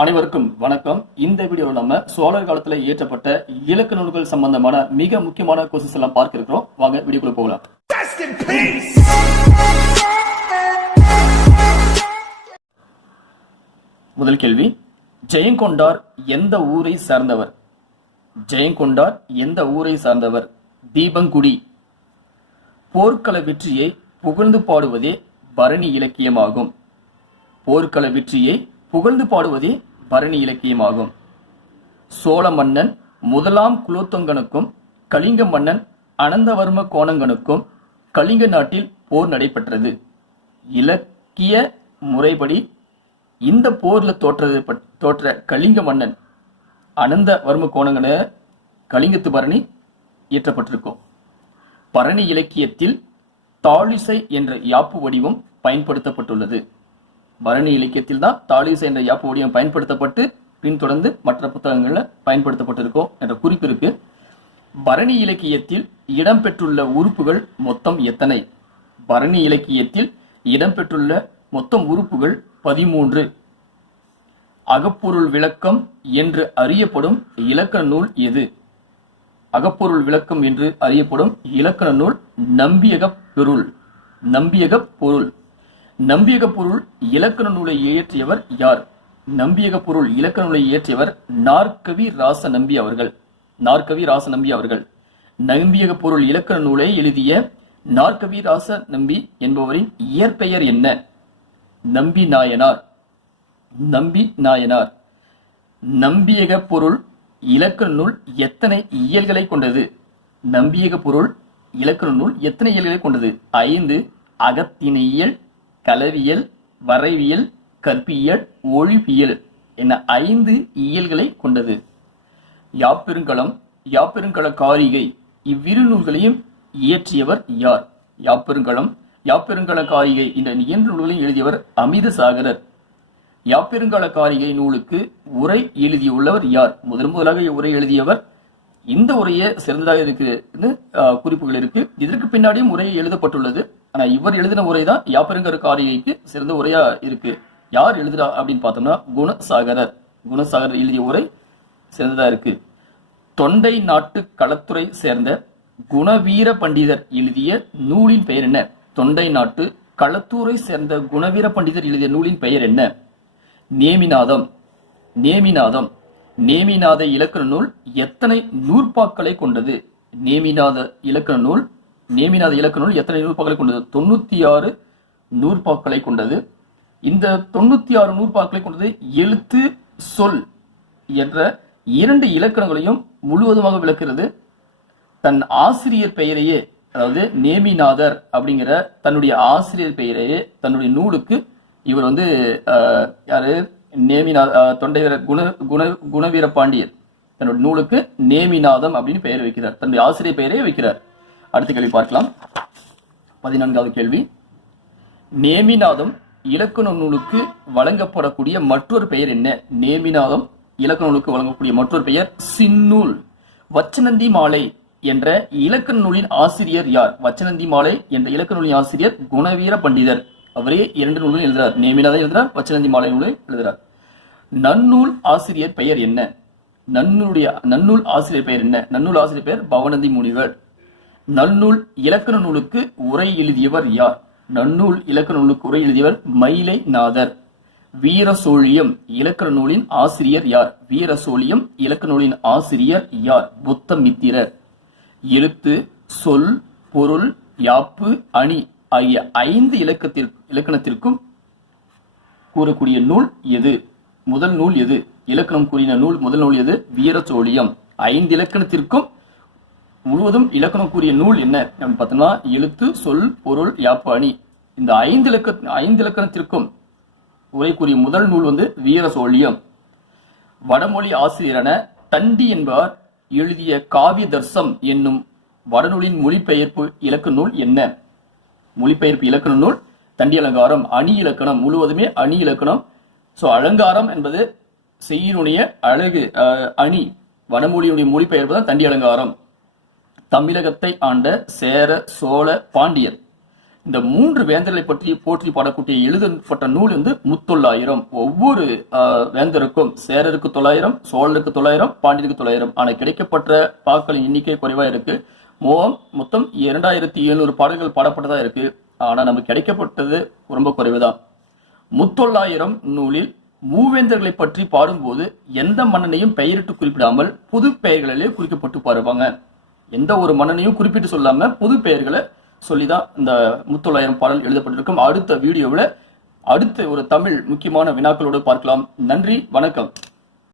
அனைவருக்கும் வணக்கம். இந்த வீடியோவில் நம்ம சோழர் காலத்துல இயற்றப்பட்ட இலக்க நூல்கள் சம்பந்தமான மிக முக்கியமான கொஸ்டின்ஸ் எல்லாம் பார்க்க இருக்கிறோம் வாங்க வீடியோக்குள்ள போகலாம்! முதல் கேள்வி ஜெயங்கொண்டார் எந்த ஊரை சார்ந்தவர்? ஜெயங்கொண்டார் எந்த ஊரை சார்ந்தவர்? தீபங்குடி. போர்க்கள வெற்றியை புகழ்ந்து பாடுவதே பரணி இலக்கியமாகும். போர்க்கள வெற்றியை புகழ்ந்து பாடுவதே பரணி இலக்கியமாகும். சோழ மன்னன் முதலாம் குலோத்தங்கனுக்கும் கலிங்க மன்னன் அனந்தவர்ம கோணங்கனுக்கும் கலிங்க நாட்டில் போர் நடைபெற்றது. இலக்கிய முறைப்படி இந்த போர்ல தோற்றது பட்- தோற்ற கலிங்க மன்னன் அனந்தவர்ம கோணங்கன கலிங்கத்து பரணி இயற்றப்பட்டிருக்கும். பரணி இலக்கியத்தில் தாளிசை என்ற யாப்பு வடிவம் பயன்படுத்தப்பட்டுள்ளது. பரணி இலக்கியத்தில் தான் தாழிசை என்ற யாப்பு பயன்படுத்தப்பட்டு பின்தொடர்ந்து மற்ற புத்தகங்களில் பயன்படுத்தப்பட்டிருக்கோம் என்ற குறிப்பு இருக்கு. பரணி இலக்கியத்தில் இடம்பெற்றுள்ள உறுப்புகள் மொத்தம் எத்தனை? பரணி இலக்கியத்தில் இடம்பெற்றுள்ள மொத்தம் உறுப்புகள் பதிமூன்று. அகப்பொருள் விளக்கம் என்று அறியப்படும் இலக்கண நூல் எது? அகப்பொருள் விளக்கம் என்று அறியப்படும் இலக்கண நூல் நம்பியகப் பொருள். நம்பியகப் பொருள். நம்பியகப் பொருள் இலக்கண நூலை இயற்றியவர் யார்? நம்பியகப் பொருள் இலக்கண நூலை இயற்றியவர் நாற்கவி ராச நம்பி அவர்கள். நாற்கவி ராச நம்பி அவர்கள். நம்பியகப் பொருள் இலக்கண நூலை எழுதிய நாற்கவி ராச நம்பி என்பவரின் இயற்பெயர் என்ன? நம்பி நாயனார். நம்பி நாயனார். நம்பியக பொருள் இலக்கண நூல் எத்தனை இயல்களை கொண்டது? நம்பியக பொருள் இலக்கண நூல் எத்தனை இயல்களை கொண்டது? ஐந்து அகத்திணையியல் கலவியல் வரைவியல் கற்பியல் ஒழிப்பியல் என ஐந்து இயல்களை கொண்டது. யாப்பெருங்கலம் யாப்பெருங்கல காரிகை இவ்விரு நூல்களையும் இயற்றியவர் யார்? யாப்பெருங்கலம் யாப்பெருங்கல காரிகை இந்த இரண்டு நூல்களையும் எழுதியவர் அமித சாகரர் யாப்பெருங்கல காரிகை நூலுக்கு உரை எழுதியுள்ளவர் யார்? முதன் முதலாக உரை எழுதியவர் இந்த உரையே சிறந்ததாக இருக்குன்னு குறிப்புகள் இருக்கு. இதற்கு பின்னாடியும் உரை எழுதப்பட்டுள்ளது. ஆனா இவர் எழுதின உரை தான் யாப்பருங்கர் காரிகைக்கு சிறந்த உரையா இருக்கு. யார் எழுதுறா அப்படின்னு பார்த்தோம்னா குணசாகரர். குணசாகரர் எழுதிய உரை சிறந்ததா இருக்கு. தொண்டை நாட்டு களத்துறை சேர்ந்த குணவீர பண்டிதர் எழுதிய நூலின் பெயர் என்ன? தொண்டை நாட்டு களத்தூரை சேர்ந்த குணவீர பண்டிதர் எழுதிய நூலின் பெயர் என்ன? நேமிநாதம். நேமிநாதம். நேமிநாத இலக்கண நூல் எத்தனை நூற்பாக்களை கொண்டது? நேமிநாத இலக்கண நூல் நேமிநாத இலக்கண நூல் எத்தனை நூற்பாக்களை கொண்டது? தொண்ணூத்தி ஆறு நூற்பாக்களை கொண்டது. இந்த தொண்ணூத்தி ஆறு நூற்பாக்களை கொண்டது எழுத்து சொல் என்ற இரண்டு இலக்கணங்களையும் முழுவதுமாக விளக்கிறது தன் ஆசிரியர் பெயரையே அதாவது நேமிநாதர் அப்படிங்கிற தன்னுடைய ஆசிரியர் பெயரையே தன்னுடைய நூலுக்கு இவர் வந்து யாரு? நேமிநாத தொண்டைவீர தொண்டை வீர குண குண குணவீர பாண்டியர். தன்னுடைய நூலுக்கு நேமிநாதம் அப்படின்னு பெயர் வைக்கிறார். தன்னுடைய ஆசிரியர் பெயரே வைக்கிறார். அடுத்த கேள்வி பார்க்கலாம். பதினான்காவது கேள்வி. நேமிநாதம் இலக்கண நூலுக்கு வழங்கப்படக்கூடிய மற்றொரு பெயர் என்ன? நேமிநாதம் இலக்கண நூலுக்கு வழங்கக்கூடிய மற்றொரு பெயர் சின்னூல் வச்சனந்தி மாலை என்ற இலக்கண நூலின் ஆசிரியர் யார்? வச்சனந்தி மாலை என்ற இலக்கண நூலின் ஆசிரியர் குணவீர பண்டிதர். அவரே இரண்டு நூல்கள் எழுதுறார். நேமிநாதம் எழுதுறார் வச்சனந்தி மாலை நூலை எழுதுறார். நன்னூல் ஆசிரியர் பெயர் என்ன? நன்னூலுடைய நன்னூல் ஆசிரியர் பெயர் என்ன? நன்னூல் ஆசிரியர் பெயர் பவனந்தி முனிவர். நன்னூல் இலக்கண நூலுக்கு உரை எழுதியவர் யார்? நன்னூல் இலக்கண நூலுக்கு உரை எழுதியவர் மயிலை நாதர் வீரசோழியம் இலக்கண நூலின் ஆசிரியர் யார்? வீரசோழியம் இலக்கண நூலின் ஆசிரியர் யார்? புத்தமித்திரர். எழுத்து சொல் பொருள் யாப்பு அணி ஆகிய ஐந்து இலக்கத்திற்கு இலக்கணத்திற்கும் கூறக்கூடிய நூல் எது? முதல் நூல் எது? இலக்கணம் கூறின நூல் முதல் நூல் எது? வீரசோழியம். ஐந்து இலக்கணத்திற்கும் முழுவதும் இலக்கணம் கூறிய நூல் என்ன? அப்படின்னு பார்த்தோம்னா எழுத்து சொல் பொருள் யாப்பாணி. அணி இந்த ஐந்து இலக்க ஐந்து இலக்கணத்திற்கும் உரை கூறிய முதல் நூல் வந்து வீர சோழியம் வடமொழி ஆசிரியரான தண்டி என்பவர் எழுதிய காவிய தர்சம் என்னும் வடநூலின் மொழிபெயர்ப்பு இலக்க நூல் என்ன? மொழிபெயர்ப்பு இலக்கண நூல் தண்டி அலங்காரம் அணி இலக்கணம் முழுவதுமே அணி இலக்கணம். ஸோ அலங்காரம் என்பது செய்யினுடைய அழகு அணி. வடமொழியுடைய மொழிபெயர்ப்பு தான் தண்டி அலங்காரம். தமிழகத்தை ஆண்ட சேர சோழ பாண்டியர். இந்த மூன்று வேந்தர்களை பற்றி போற்றி பாடக்கூடிய எழுதப்பட்ட நூல் வந்து முத்தொள்ளாயிரம். ஒவ்வொரு வேந்தருக்கும் சேரருக்கு தொள்ளாயிரம் சோழருக்கு தொள்ளாயிரம் பாண்டியருக்கு தொள்ளாயிரம் ஆனால் கிடைக்கப்பட்ட பாக்களின் எண்ணிக்கை குறைவா இருக்கு. மோகம் மொத்தம் இரண்டாயிரத்தி எழுநூறு பாடல்கள் பாடப்பட்டதா இருக்கு. ஆனா நமக்கு கிடைக்கப்பட்டது ரொம்ப குறைவுதான். முத்தொள்ளாயிரம் நூலில் மூவேந்தர்களை பற்றி பாடும்போது எந்த மன்னனையும் பெயரிட்டு குறிப்பிடாமல் புது பெயர்களிலே குறிக்கப்பட்டு பாருவாங்க எந்த ஒரு மன்னனையும் குறிப்பிட்டு சொல்லாம புது பெயர்களை சொல்லிதான் இந்த முத்தொள்ளாயிரம் பாடல் எழுதப்பட்டிருக்கும். அடுத்த வீடியோவில் அடுத்த ஒரு தமிழ் முக்கியமான வினாக்களோடு பார்க்கலாம். நன்றி வணக்கம்.